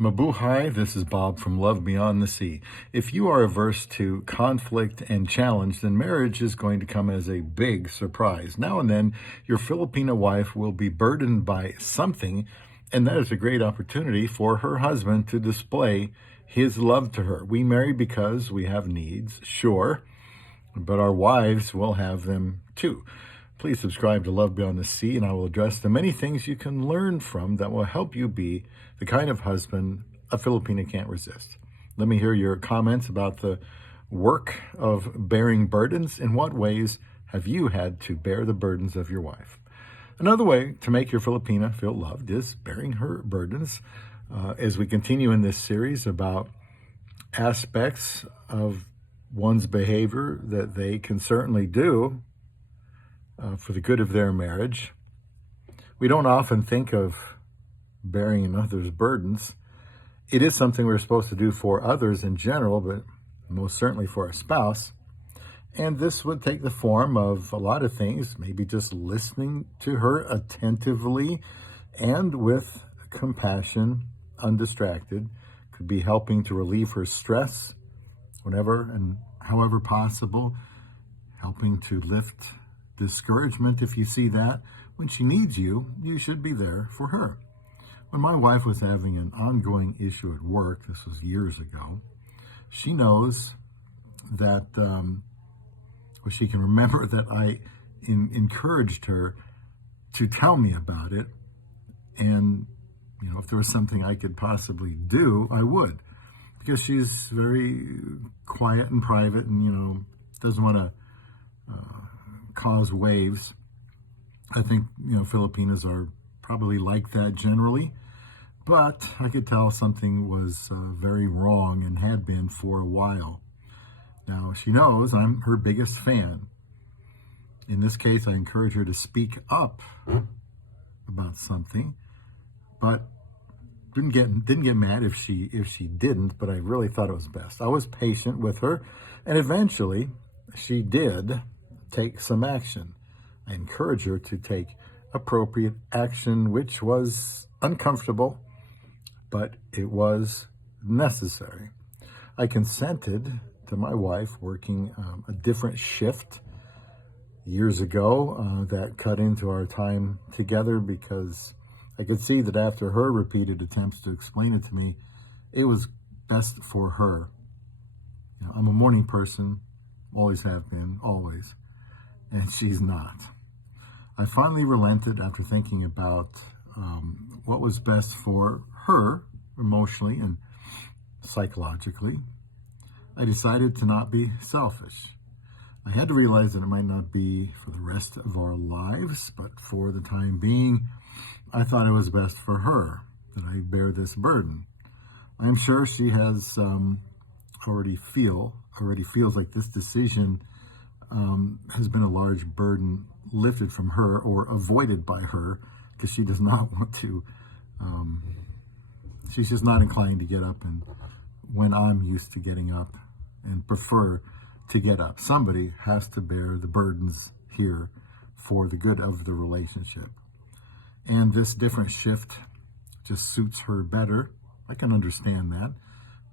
Mabuhay, this is Bob from Love Beyond the Sea. If you are averse to conflict and challenge, then marriage is going to come as a big surprise. Now and then, your Filipina wife will be burdened by something, and that is a great opportunity for her husband to display his love to her. We marry because we have needs, sure, but our wives will have them too. Please subscribe to Love Beyond the Sea, and I will address the many things you can learn from that will help you be the kind of husband a Filipina can't resist. Let me hear your comments about the work of bearing burdens. In what ways have you had to bear the burdens of your wife? Another way to make your Filipina feel loved is bearing her burdens. As we continue in this series about aspects of one's behavior that they can certainly do for the good of their marriage. We don't often think of bearing another's burdens. It is something we're supposed to do for others in general, but most certainly for a spouse. And this would take the form of a lot of things, maybe just listening to her attentively and with compassion, undistracted. Could be helping to relieve her stress whenever and however possible, helping to lift discouragement if you see that. When she needs you, you should be there for her. When my wife was having an ongoing issue at work, this was years ago, she knows that, she can remember that I encouraged her to tell me about it. And, if there was something I could possibly do, I would. Because she's very quiet and private and, doesn't want to cause waves. I think, Filipinas are probably like that generally. But I could tell something was very wrong and had been for a while. Now, she knows I'm her biggest fan. In this case, I encourage her to speak up about something, but didn't get mad if she didn't, but I really thought it was best. I was patient with her, and eventually she did take some action. I encourage her to take appropriate action, which was uncomfortable, but it was necessary. I consented to my wife working a different shift years ago that cut into our time together because I could see that after her repeated attempts to explain it to me, it was best for her. I'm a morning person, always have been, always, and she's not. I finally relented after thinking about what was best for her emotionally and psychologically. I decided to not be selfish. I had to realize that it might not be for the rest of our lives, but for the time being, I thought it was best for her that I bear this burden. I'm sure she has already feels like this decision has been a large burden lifted from her or avoided by her because she does not want to. She's just not inclined to get up, and when I'm used to getting up and prefer to get up. Somebody has to bear the burdens here for the good of the relationship. And this different shift just suits her better. I can understand that.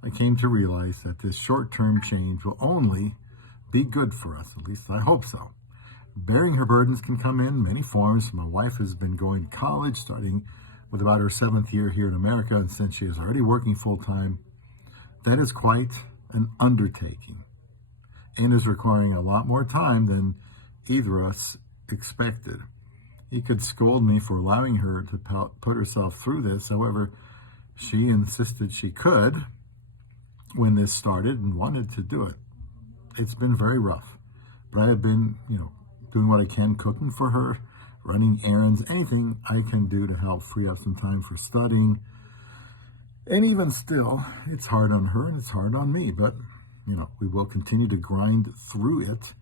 I came to realize that this short-term change will only be good for us. At least I hope so. Bearing her burdens can come in many forms. My wife has been going to college, starting with about her 7th year here in America, and since she is already working full-time, that is quite an undertaking and is requiring a lot more time than either of us expected. He could scold me for allowing her to put herself through this. However, she insisted she could when this started and wanted to do it. It's been very rough, but I have been, doing what I can, cooking for her, running errands, anything I can do to help free up some time for studying. And even still, it's hard on her and it's hard on me, but, we will continue to grind through it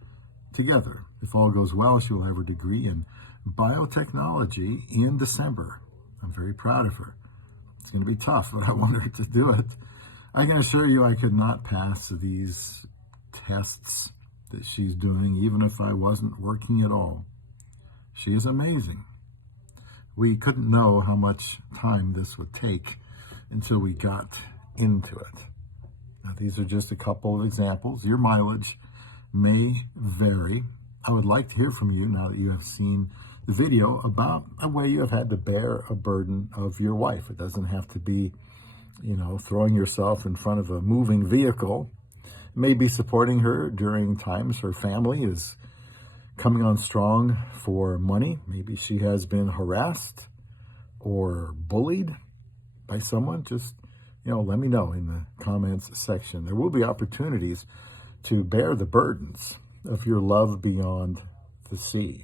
together. If all goes well, she will have her degree in biotechnology in December. I'm very proud of her. It's going to be tough, but I want her to do it. I can assure you I could not pass these tests that she's doing, even if I wasn't working at all. She is amazing. We couldn't know how much time this would take until we got into it. Now, these are just a couple of examples. Your mileage may vary. I would like to hear from you now that you have seen the video about a way you have had to bear a burden of your wife. It doesn't have to be, throwing yourself in front of a moving vehicle. Maybe supporting her during times her family is coming on strong for money. Maybe she has been harassed or bullied by someone. Just, let me know in the comments section. There will be opportunities to bear the burdens of your love beyond the sea.